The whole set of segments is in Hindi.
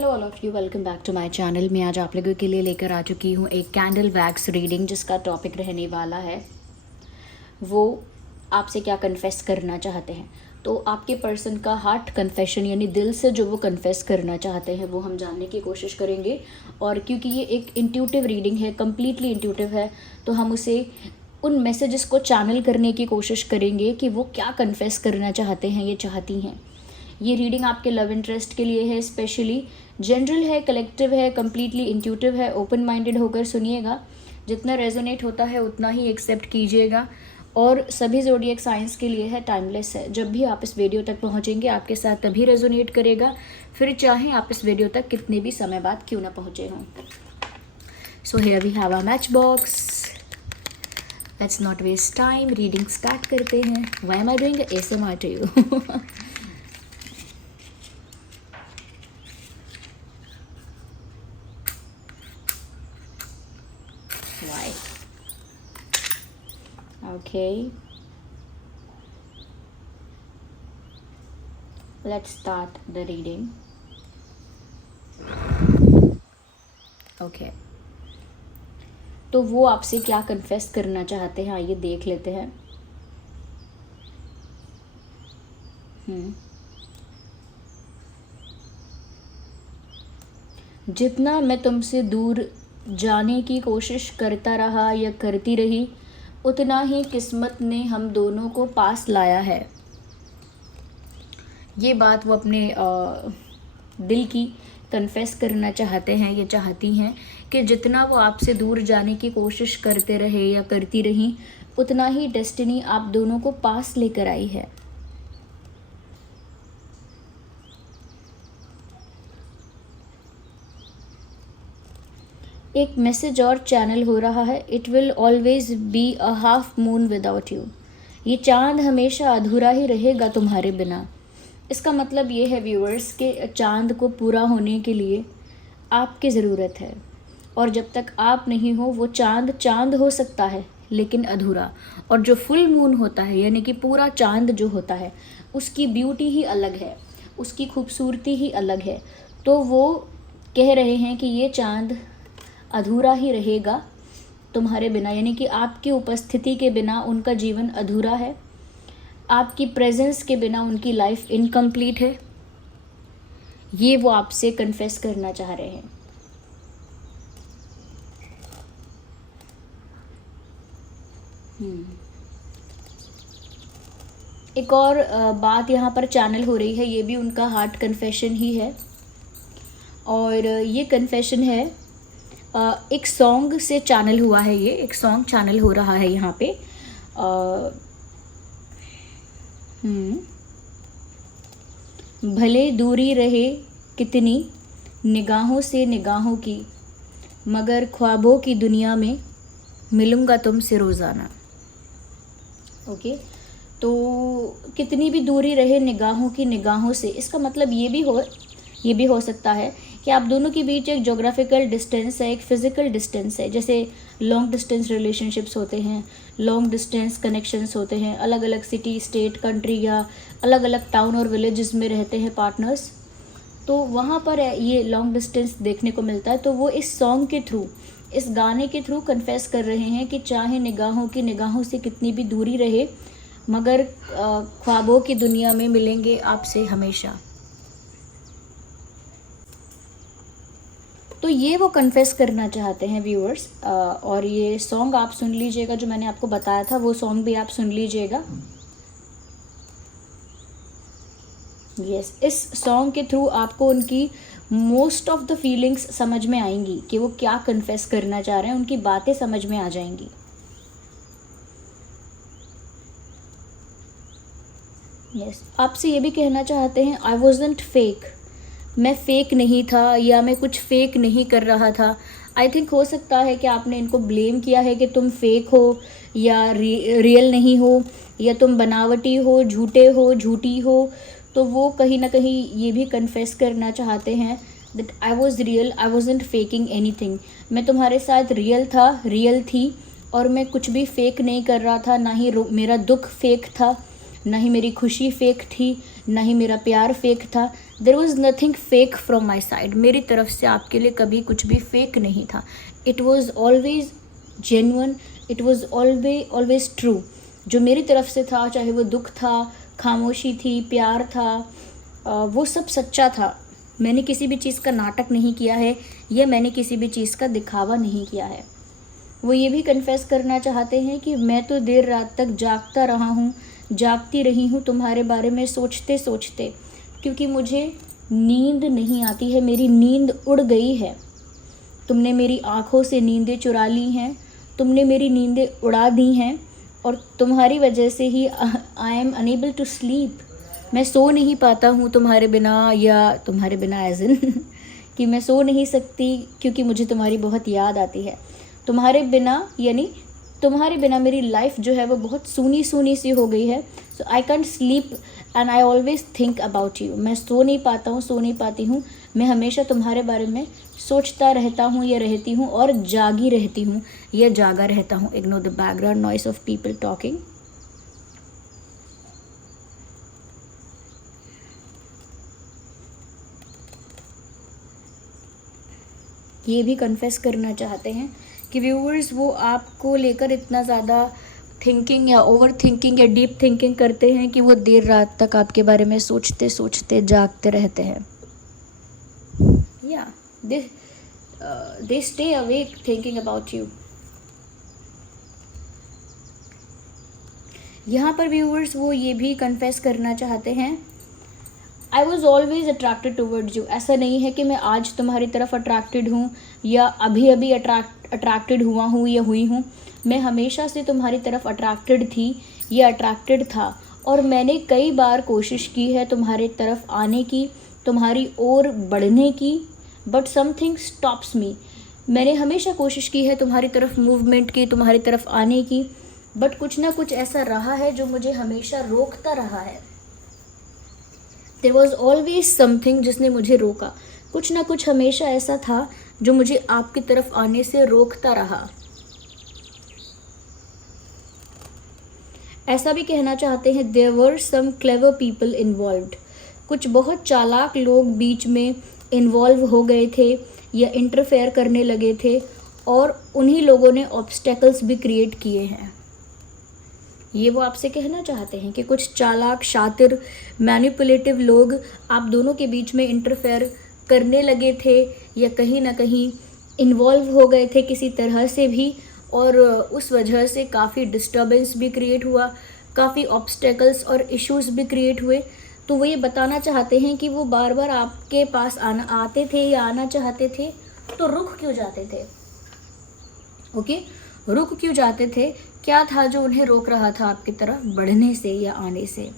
Hello all of you, welcome back to my channel. मैं आज आप लोगों के लिए लेकर आ चुकी हूँ एक कैंडल वैक्स रीडिंग, जिसका टॉपिक रहने वाला है वो आपसे क्या कन्फेस करना चाहते हैं। तो आपके पर्सन का हार्ट कन्फेशन यानी दिल से जो वो कन्फेस करना चाहते हैं वो हम जानने की कोशिश करेंगे। और क्योंकि ये एक इंट्यूटिव रीडिंग है, कम्प्लीटली इंट्यूटिव है, तो हम उसे उन मैसेजेस को चैनल करने की कोशिश करेंगे कि वो क्या कन्फेस करना चाहते हैं, ये चाहती हैं। ये रीडिंग आपके लव इंटरेस्ट के लिए है, स्पेशली जनरल है, कलेक्टिव है, कम्प्लीटली इंट्यूटिव है। ओपन माइंडेड होकर सुनिएगा, जितना रेजोनेट होता है उतना ही एक्सेप्ट कीजिएगा। और सभी ज़ोडिएक साइंस के लिए है, टाइमलेस है। जब भी आप इस वीडियो तक पहुंचेंगे आपके साथ तभी रेजोनेट करेगा, फिर चाहे आप इस वीडियो तक कितने भी समय बाद क्यों ना पहुंचे हों। So here we have a match box. Let's not waste time, reading start करते हैं। Why am I doing ASMR to you? Why? Okay. Let's start the reading. Okay. तो वो आपसे क्या कन्फेस करना चाहते हैं, आइए देख लेते हैं। जितना मैं तुमसे दूर जाने की कोशिश करता रहा या करती रही, उतना ही किस्मत ने हम दोनों को पास लाया है। ये बात वो अपने दिल की कन्फेस करना चाहते हैं, ये चाहती हैं कि जितना वो आपसे दूर जाने की कोशिश करते रहे या करती रही, उतना ही डेस्टिनी आप दोनों को पास लेकर आई है। एक मैसेज और चैनल हो रहा है, it will always be a half moon without you. ये चांद हमेशा अधूरा ही रहेगा तुम्हारे बिना। इसका मतलब ये है व्यूअर्स के चांद को पूरा होने के लिए आपकी ज़रूरत है, और जब तक आप नहीं हो वो चांद चांद हो सकता है लेकिन अधूरा। और जो फुल मून होता है यानी कि पूरा चांद जो होता है, उसकी ब्यूटी ही अलग है, उसकी खूबसूरती ही अलग है। तो वो कह रहे हैं कि ये चांद अधूरा ही रहेगा तुम्हारे बिना, यानी कि आपकी उपस्थिति के बिना उनका जीवन अधूरा है, आपकी प्रेजेंस के बिना उनकी लाइफ इनकम्प्लीट है। ये वो आपसे कन्फेस करना चाह रहे हैं। एक और बात यहाँ पर चैनल हो रही है, ये भी उनका हार्ट कन्फेशन ही है। और ये कन्फेशन है एक सॉन्ग से चैनल हुआ है, ये एक सॉन्ग चैनल हो रहा है यहाँ पे। भले दूरी रहे कितनी निगाहों से निगाहों की, मगर ख्वाबों की दुनिया में मिलूँगा तुमसे रोज़ाना। ओके, तो कितनी भी दूरी रहे निगाहों की निगाहों से, इसका मतलब ये भी हो सकता है कि आप दोनों के बीच एक जोग्राफिकल डिस्टेंस है, एक फ़िज़िकल डिस्टेंस है। जैसे लॉन्ग डिस्टेंस रिलेशनशिप्स होते हैं, लॉन्ग डिस्टेंस कनेक्शंस होते हैं, अलग अलग सिटी, स्टेट, कंट्री या अलग अलग टाउन और विलेजेस में रहते हैं पार्टनर्स, तो वहाँ पर ये लॉन्ग डिस्टेंस देखने को मिलता है। तो वो इस सॉन्ग के थ्रू, इस गाने के थ्रू कन्फेस कर रहे हैं कि चाहे निगाहों की निगाहों से कितनी भी दूरी रहे, मगर ख्वाबों की दुनिया में मिलेंगे आपसे हमेशा। तो ये वो कन्फेस करना चाहते हैं व्यूअर्स। और ये सॉन्ग आप सुन लीजिएगा, जो मैंने आपको बताया था वो सॉन्ग भी आप सुन लीजिएगा। यस, इस सॉन्ग के थ्रू आपको उनकी मोस्ट ऑफ द फीलिंग्स समझ में आएंगी कि वो क्या कन्फेस करना चाह रहे हैं, उनकी बातें समझ में आ जाएंगी। यस, आपसे ये भी कहना चाहते हैं, आई वॉजंट फेक, मैं फ़ेक नहीं था या मैं कुछ फ़ेक नहीं कर रहा था। आई थिंक हो सकता है कि आपने इनको ब्लेम किया है कि तुम फेक हो या रियल नहीं हो, या तुम बनावटी हो, झूठे हो, झूठी हो। तो वो कहीं ना कहीं ये भी कन्फेस करना चाहते हैं that I was real, I wasn't faking anything. मैं तुम्हारे साथ रियल था, रियल थी, और मैं कुछ भी फ़ेक नहीं कर रहा था, ना ही मेरा दुख फेक था, ना ही मेरी खुशी फेक थी, ना ही मेरा प्यार फेक था। There was nothing fake from my side. मेरी तरफ से आपके लिए कभी कुछ भी फेक नहीं था। It was always genuine, it was always true. जो मेरी तरफ से था, चाहे वो दुख था, खामोशी थी, प्यार था, वो सब सच्चा था। मैंने किसी भी चीज़ का नाटक नहीं किया है या मैंने किसी भी चीज़ का दिखावा नहीं किया है। वो ये भी कन्फेस करना चाहते हैं कि मैं तो देर रात तक जागता रहा हूँ, जागती रही हूँ तुम्हारे बारे में सोचते सोचते, क्योंकि मुझे नींद नहीं आती है, मेरी नींद उड़ गई है। तुमने मेरी आँखों से नींदें चुरा ली हैं, तुमने मेरी नींदें उड़ा दी हैं, और तुम्हारी वजह से ही I am unable to sleep. मैं सो नहीं पाता हूँ तुम्हारे बिना, या तुम्हारे बिना एज इन कि मैं सो नहीं सकती क्योंकि मुझे तुम्हारी बहुत याद आती है। तुम्हारे बिना यानी तुम्हारे बिना मेरी लाइफ जो है वो बहुत सूनी सूनी सी हो गई है। So I can't sleep and I always think about you. मैं सो नहीं पाता हूँ, सो नहीं पाती हूँ, मैं हमेशा तुम्हारे बारे में सोचता रहता हूँ या रहती हूँ, और जागी रहती हूँ या जागा रहता हूँ। Ignore the background noise of people talking. ये भी कन्फेस करना चाहते हैं कि व्यूअर्स वो आपको लेकर इतना ज़्यादा थिंकिंग या ओवर थिंकिंग या डीप थिंकिंग करते हैं कि वो देर रात तक आपके बारे में सोचते सोचते जागते रहते हैं। या they stay awake thinking about you. यहाँ पर व्यूअर्स वो ये भी कन्फेस करना चाहते हैं, I was always attracted towards you. ऐसा नहीं है कि मैं आज तुम्हारी तरफ अट्रैक्टेड हूँ या अभी अभी अट्रैक्टेड हुआ हूँ या हुई हूँ। मैं हमेशा से तुम्हारी तरफ अट्रैक्टेड थी या अट्रैक्टेड था, और मैंने कई बार कोशिश की है तुम्हारी तरफ आने की, तुम्हारी ओर बढ़ने की, बट समथिंग स्टॉप्स मी। मैंने हमेशा कोशिश की है तुम्हारी तरफ मूवमेंट की, तुम्हारी तरफ आने की, बट कुछ ना कुछ ऐसा रहा है जो मुझे हमेशा रोकता रहा है। देयर वॉज ऑलवेज समथिंग जिसने मुझे रोका। कुछ ना कुछ हमेशा ऐसा था जो मुझे आपकी तरफ आने से रोकता रहा। ऐसा भी कहना चाहते हैं, there were some clever people involved. कुछ बहुत चालाक लोग बीच में इन्वॉल्व हो गए थे या इंटरफेयर करने लगे थे, और उन्हीं लोगों ने ऑब्स्टेकल्स भी क्रिएट किए हैं। ये वो आपसे कहना चाहते हैं कि कुछ चालाक, शातिर, मैनिपुलेटिव लोग आप दोनों के बीच में इंटरफेयर करने लगे थे या कहीं ना कहीं इन्वॉल्व हो गए थे किसी तरह से भी, और उस वजह से काफ़ी डिस्टर्बेंस भी क्रिएट हुआ, काफ़ी ऑब्स्टेकल्स और इश्यूज भी क्रिएट हुए। तो वो ये बताना चाहते हैं कि वो बार बार आपके पास आते थे या आना चाहते थे, तो रुक क्यों जाते थे? ओके, रुक क्यों जाते थे? क्या था जो उन्हें रोक रहा था आपकी तरफ बढ़ने से या आने से?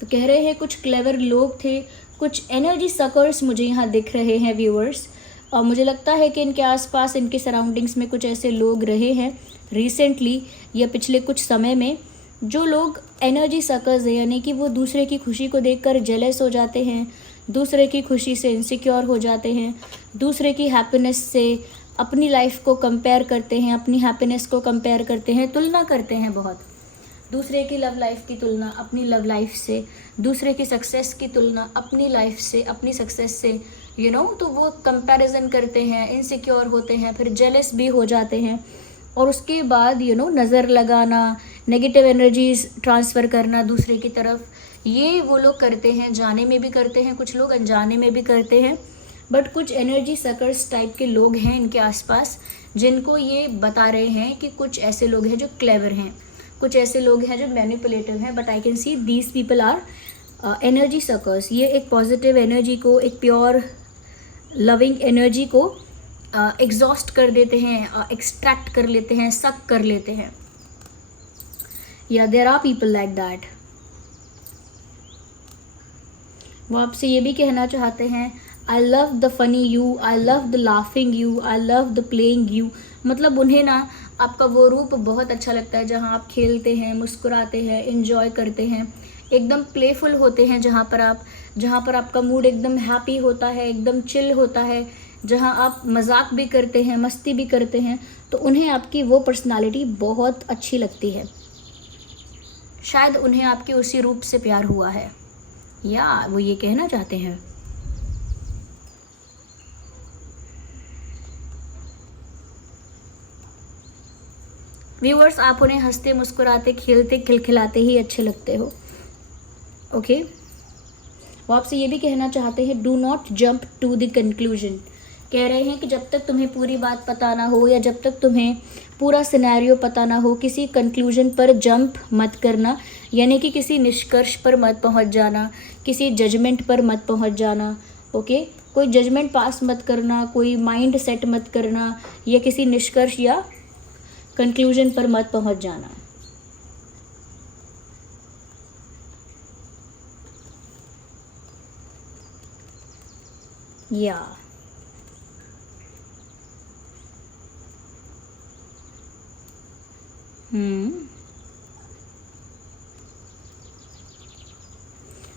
तो कह रहे हैं कुछ क्लेवर लोग थे, कुछ एनर्जी सकर्स मुझे यहाँ दिख रहे हैं व्यूअर्स, और मुझे लगता है कि इनके आसपास, इनके सराउंडिंग्स में कुछ ऐसे लोग रहे हैं रिसेंटली या पिछले कुछ समय में, जो लोग एनर्जी सकर्स हैं, यानी कि वो दूसरे की खुशी को देखकर जेलस हो जाते हैं, दूसरे की खुशी से इनसिक्योर हो जाते हैं, दूसरे की हैप्पीनेस से अपनी लाइफ को कंपेयर करते हैं, अपनी हैप्पीनेस को कंपेयर करते हैं, तुलना करते हैं बहुत। दूसरे की लव लाइफ की तुलना अपनी लव लाइफ से, दूसरे की सक्सेस की तुलना अपनी लाइफ से, अपनी सक्सेस से, तो वो कंपैरिजन करते हैं, इनसिक्योर होते हैं, फिर जेलस भी हो जाते हैं, और उसके बाद नज़र लगाना, नेगेटिव एनर्जीज ट्रांसफ़र करना दूसरे की तरफ, ये वो लोग करते हैं। जाने में भी करते हैं, कुछ लोग अनजाने में भी करते हैं, बट कुछ एनर्जी सकर्स टाइप के लोग हैं इनके आसपास, जिनको ये बता रहे हैं कि कुछ ऐसे लोग हैं जो क्लेवर हैं, कुछ ऐसे लोग हैं जो मैनिपुलेटिव हैं, but I can see these people are energy suckers. ये एक पॉजिटिव एनर्जी को, एक प्योर लविंग एनर्जी को एग्जॉस्ट कर देते हैं, एक्सट्रैक्ट कर लेते हैं, सक कर लेते हैं। या there are people like that. वो आपसे ये भी कहना चाहते हैं, I love the funny you, I love the laughing you, I love the playing you. मतलब उन्हें ना आपका वो रूप बहुत अच्छा लगता है जहाँ आप खेलते हैं, मुस्कुराते हैं, इंजॉय करते हैं, एकदम प्लेफुल होते हैं, जहाँ पर आपका मूड एकदम हैप्पी होता है, एकदम चिल होता है, जहाँ आप मजाक भी करते हैं, मस्ती भी करते हैं, तो उन्हें आपकी वो पर्सनालिटी बहुत अच्छी लगती है। शायद उन्हें आपके उसी रूप से प्यार हुआ है, या वो ये कहना चाहते हैं। व्यूअर्स, आप उन्हें हंसते मुस्कुराते खेलते खिलखिलाते ही अच्छे लगते हो। ओके, वो आपसे ये भी कहना चाहते हैं, do not jump to the conclusion. कह रहे हैं कि जब तक तुम्हें पूरी बात पता ना हो या जब तक तुम्हें पूरा सिनेरियो पता ना हो, किसी कंक्लूजन पर जंप मत करना, यानी कि किसी निष्कर्ष पर मत पहुंच जाना, किसी जजमेंट पर मत पहुंच जाना। ओके, कोई जजमेंट पास मत करना, कोई माइंड सेट मत करना, या किसी निष्कर्ष या कंक्लूजन पर मत पहुंच जाना। या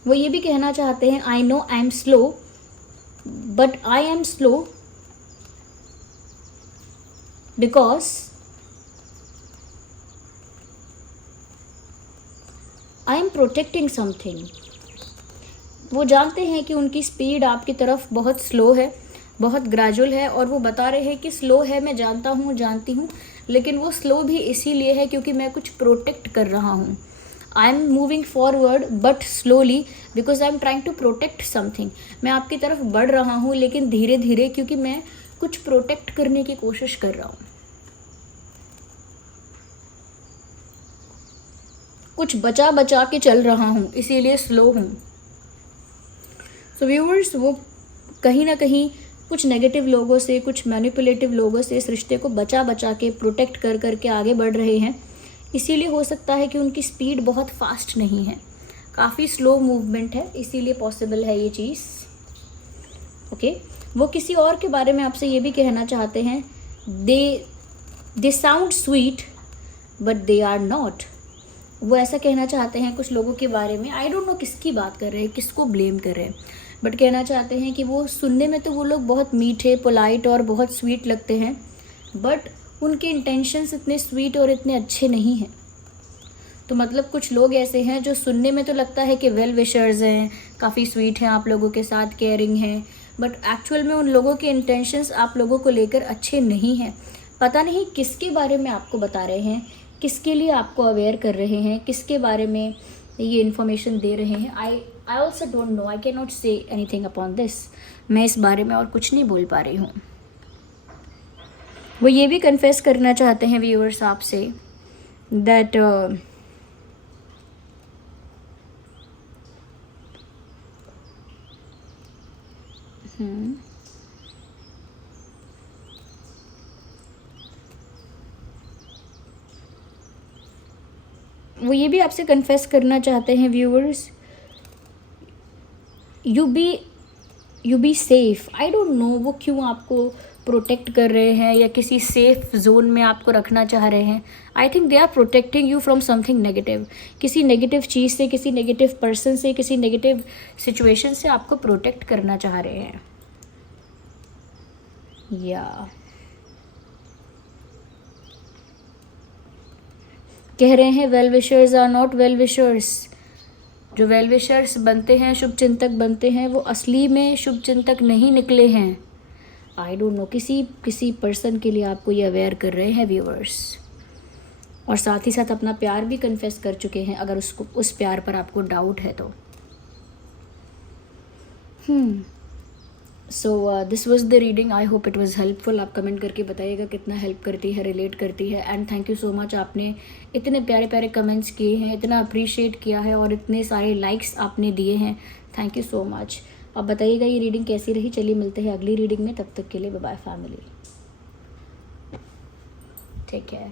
वो ये भी कहना चाहते हैं, I know I am slow but I am slow because I M protecting something. वो जानते हैं कि उनकी स्पीड आपकी तरफ बहुत स्लो है, बहुत ग्रेजुअल है, और वो बता रहे हैं कि स्लो है, मैं जानता हूँ, जानती हूँ, लेकिन वो स्लो भी इसीलिए है क्योंकि मैं कुछ प्रोटेक्ट कर रहा हूँ। I am moving forward but slowly because I am trying to protect something. मैं आपकी तरफ बढ़ रहा हूँ लेकिन धीरे धीरे, क्योंकि मैं कुछ प्रोटेक्ट करने की कोशिश कर रहा हूँ, कुछ बचा बचा के चल रहा हूँ, इसीलिए स्लो हूँ। सो व्यूअर्स, वो कहीं ना कहीं कुछ नेगेटिव लोगों से, कुछ मैनिपुलेटिव लोगों से इस रिश्ते को बचा बचा के, प्रोटेक्ट कर करके आगे बढ़ रहे हैं। इसीलिए हो सकता है कि उनकी स्पीड बहुत फास्ट नहीं है, काफ़ी स्लो मूवमेंट है, इसीलिए पॉसिबल है ये चीज़। ओके, वो किसी और के बारे में आपसे ये भी कहना चाहते हैं, they sound sweet but they are not. वो ऐसा कहना चाहते हैं कुछ लोगों के बारे में, आई डोंट नो किसकी बात कर रहे हैं, किसको ब्लेम कर रहे हैं, बट कहना चाहते हैं कि वो सुनने में तो वो लोग बहुत मीठे, पोलाइट और बहुत स्वीट लगते हैं, बट उनके इंटेंशंस इतने स्वीट और इतने अच्छे नहीं हैं। तो मतलब कुछ लोग ऐसे हैं जो सुनने में तो लगता है कि वेल विशर्स हैं, काफ़ी स्वीट हैं आप लोगों के साथ, केयरिंग हैं, बट एक्चुअल में उन लोगों के इंटेंशंस आप लोगों को लेकर अच्छे नहीं हैं। पता नहीं किसके बारे में आपको बता रहे हैं, किसके लिए आपको अवेयर कर रहे हैं, किसके बारे में ये इन्फॉर्मेशन दे रहे हैं। I also don't know, I can not say anything upon this. मैं इस बारे में और कुछ नहीं बोल पा रही हूँ। वो ये भी कन्फेस करना चाहते हैं व्यूअर्स आपसे दैट वो ये भी आपसे कन्फेस करना चाहते हैं viewers, you be safe. I don't know वो क्यों आपको प्रोटेक्ट कर रहे हैं या किसी सेफ जोन में आपको रखना चाह रहे हैं। I think they are protecting you from something negative, किसी नेगेटिव चीज़ से, किसी नेगेटिव पर्सन से, किसी नेगेटिव सिचुएशन से आपको प्रोटेक्ट करना चाह रहे हैं। या कह रहे हैं well wishers are not well wishers. जो वेल विशर्स बनते हैं, शुभ चिंतक बनते हैं, वो असली में शुभ चिंतक नहीं निकले हैं। आई डोंट नो, किसी पर्सन के लिए आपको ये अवेयर कर रहे हैं व्यूअर्स, और साथ ही साथ अपना प्यार भी कन्फेस कर चुके हैं, अगर उसको उस प्यार पर आपको डाउट है तो। So this was the reading, I hope it was helpful. आप कमेंट करके बताइएगा कितना हेल्प करती है, रिलेट करती है। And thank you so much, आपने इतने प्यारे प्यारे कमेंट्स किए हैं, इतना अप्रिशिएट किया है और इतने सारे लाइक्स आपने दिए हैं। Thank you so much. अब बताइएगा ये रीडिंग कैसी रही। चलिए मिलते हैं अगली रीडिंग में, तब तक के लिए bye bye family, take care.